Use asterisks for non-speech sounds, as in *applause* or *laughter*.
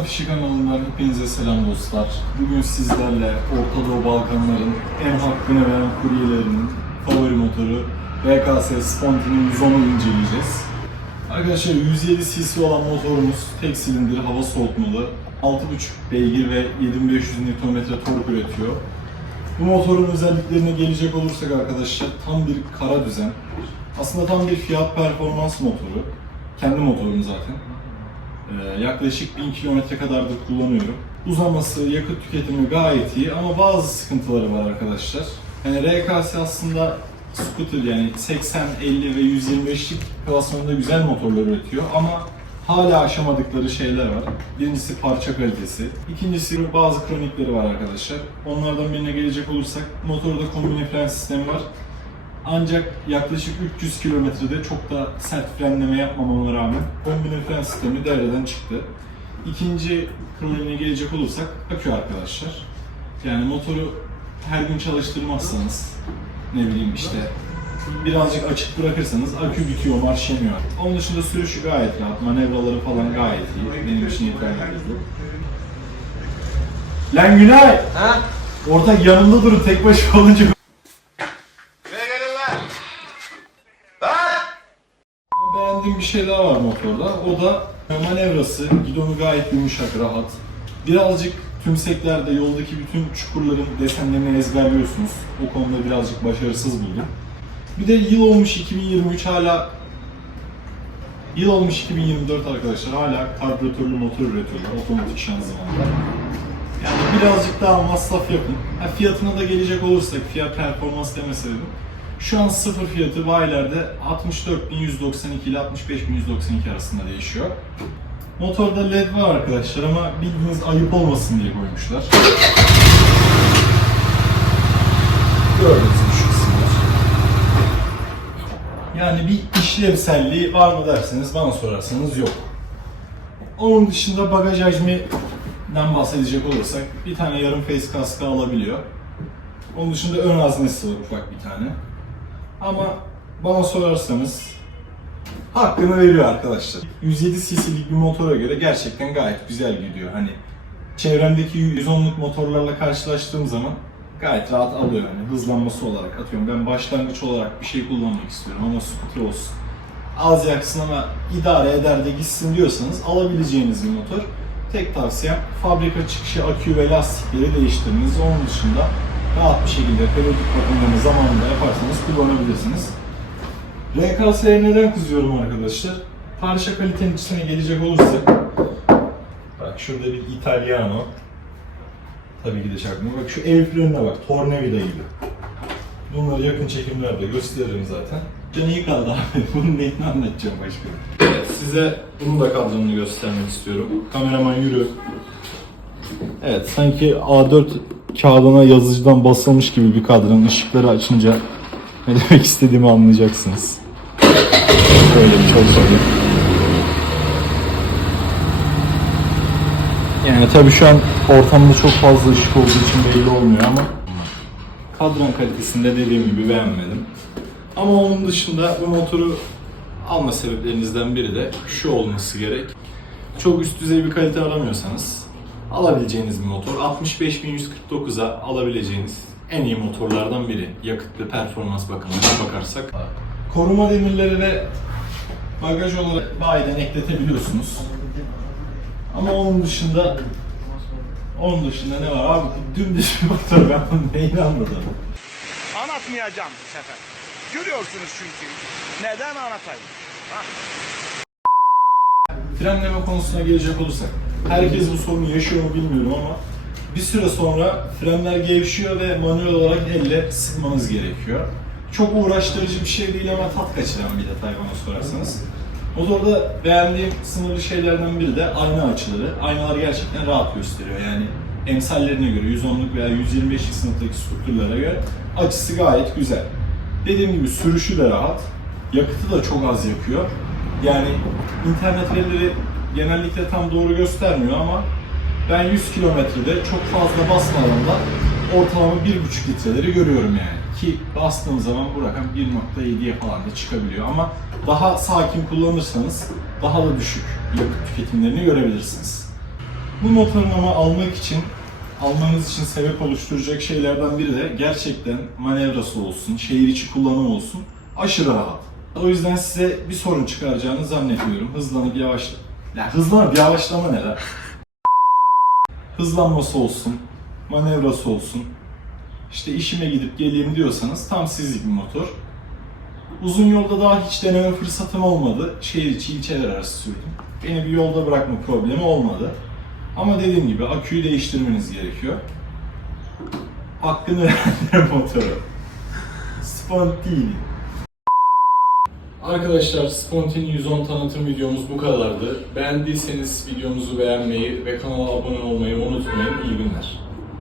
Afişi kanalından hepinize selam dostlar. Bugün sizlerle Orta Doğu Balkanların en hakkını veren kuryelerinin favori motoru VKS Sponti'nin 110'u inceleyeceğiz. Arkadaşlar 107 cc olan motorumuz tek silindir hava soğutmalı, 6.5 beygir ve 7500 Nm tork üretiyor. Bu motorun özelliklerine gelecek olursak arkadaşlar tam bir kara düzen. Aslında tam bir fiyat performans motoru. Kendi motorum zaten. Ee, yaklaşık 1000 kilometre kadardır kullanıyorum. Uzaması, yakıt tüketimi gayet iyi ama bazı sıkıntıları var arkadaşlar. Yani RKS aslında scooter yani 80, 50 ve 125'lik klasmanında güzel motorlar üretiyor ama hala aşamadıkları şeyler var. Birincisi parça kalitesi, ikincisi bazı kronikleri var arkadaşlar. Onlardan birine gelecek olursak motorda kombine fren sistemi var. Ancak yaklaşık 300 kilometrede çok da sert frenleme yapmamama rağmen kombine fren sistemi devreden çıktı. İkinci kroniğine gelecek olursak akü arkadaşlar. Yani motoru her gün çalıştırmazsanız ne bileyim işte birazcık açık bırakırsanız akü bitiyor, marş yemiyor. Onun dışında sürüşü gayet rahat, manevraları falan gayet iyi. Benim için yeterli oldu. Lan Günay! Ha? Orada yanımda durun tek başına olunca Buraya gelin lan. Lan! Beğendiğim bir şey daha var motorda. O da manevrası. Gidonu gayet yumuşak, rahat. Birazcık tümseklerde yoldaki bütün çukurların desenlerini ezberliyorsunuz. O konuda birazcık başarısız buldum. Bir de yıl olmuş 2023 hala Yıl olmuş 2024 arkadaşlar hala karbüratörlü motor üretiyorlar otomatik şanzımanla. Yani birazcık daha masraf yapın. Ha, fiyatına da gelecek olursak fiyat performans deme sebebim. Şu an sıfır fiyatı bayilerde 64.192 ile 65.192 arasında değişiyor. Motorda led var arkadaşlar ama bildiğiniz ayıp olmasın diye koymuşlar. Gördüğünüz gibi şu kısımlar. Yani bir işlevselliği var mı derseniz bana sorarsanız yok. Onun dışında bagaj hacminden bahsedecek olursak bir tane yarım face kaskı alabiliyor. Onun dışında ön haznesi var ufak bir tane. Ama bana sorarsanız hakkını veriyor arkadaşlar. 107 cc'lik bir motora göre gerçekten gayet güzel gidiyor. Hani çevremdeki 110'luk motorlarla karşılaştığım zaman gayet rahat alıyor yani hızlanması olarak atıyorum. Ben başlangıç olarak bir şey kullanmak istiyorum ama scooter olsun. Az yaksın ama idare eder de gitsin diyorsanız alabileceğiniz bir motor. Tek tavsiyem fabrika çıkışı akü ve lastikleri değiştiriniz. Onun dışında rahat bir şekilde periyodik bakımlarını zamanında yaparsanız kullanabilirsiniz. RKS'ye neden kızıyorum arkadaşlar? Parça kalitenisine gelecek olursak Bak şurada bir Italiano Tabii ki de çakma. Bak şu el frenine bak. Tornavida gibi. Bunları yakın çekimlerde gösteririm zaten. Canı iyi kaldı abi. *laughs* Bunun neyini anlatacağım başka? Evet, size bunun da kadranını göstermek istiyorum. Kameraman yürü. Evet, sanki A4 kağıdına yazıcıdan basılmış gibi bir kadran. Işıkları açınca ne demek istediğimi anlayacaksınız. Böyle bir çalışalım. Yani tabii şu an ortamda çok fazla ışık olduğu için belli olmuyor ama kadran kalitesinde dediğim gibi beğenmedim. Ama onun dışında bu motoru alma sebeplerinizden biri de şu olması gerek. Çok üst düzey bir kalite aramıyorsanız alabileceğiniz bir motor. 65.149'a alabileceğiniz en iyi motorlardan biri. Yakıt ve performans bakımından bakarsak. Koruma demirleri ve bagaj olarak bayiden ekletebiliyorsunuz. Ama onun dışında onun dışında ne var abi? Dümdüz bir motor ben bunun neyini anladım. Anlatmayacağım bu sefer. Görüyorsunuz çünkü. Neden anlatayım? Frenleme konusuna gelecek olursak, herkes bu sorunu yaşıyor mu bilmiyorum ama bir süre sonra frenler gevşiyor ve manuel olarak elle sıkmanız gerekiyor. Çok uğraştırıcı bir şey değil ama tat kaçıran bir detay bana sorarsanız. Motorda beğendiğim sınırlı şeylerden biri de ayna açıları. Aynalar gerçekten rahat gösteriyor yani emsallerine göre 110'luk veya 125'lik sınıftaki skuterlara göre açısı gayet güzel. Dediğim gibi sürüşü de rahat, yakıtı da çok az yakıyor. Yani internet verileri genellikle tam doğru göstermiyor ama ben 100 kilometrede çok fazla basmadan da ortalama 1,5 litreleri görüyorum yani. Ki bastığım zaman bu rakam 1.7'ye falan da çıkabiliyor ama daha sakin kullanırsanız daha da düşük yakıt tüketimlerini görebilirsiniz. Bu motorun almak için, almanız için sebep oluşturacak şeylerden biri de gerçekten manevrası olsun, şehir içi kullanım olsun aşırı rahat. O yüzden size bir sorun çıkaracağını zannetmiyorum. Hızlanıp yavaşla... Ya hızlanıp yavaşlama ne lan? Hızlanması olsun, manevrası olsun. İşte işime gidip geleyim diyorsanız tam sizlik bir motor. Uzun yolda daha hiç deneme fırsatım olmadı. Şehir içi ilçeler arası sürdüm. Beni bir yolda bırakma problemi olmadı. Ama dediğim gibi aküyü değiştirmeniz gerekiyor. Hakkını *laughs* veren motoru. Spontini. Arkadaşlar Spontini 110 tanıtım videomuz bu kadardı. Beğendiyseniz videomuzu beğenmeyi ve kanala abone olmayı unutmayın. İyi günler.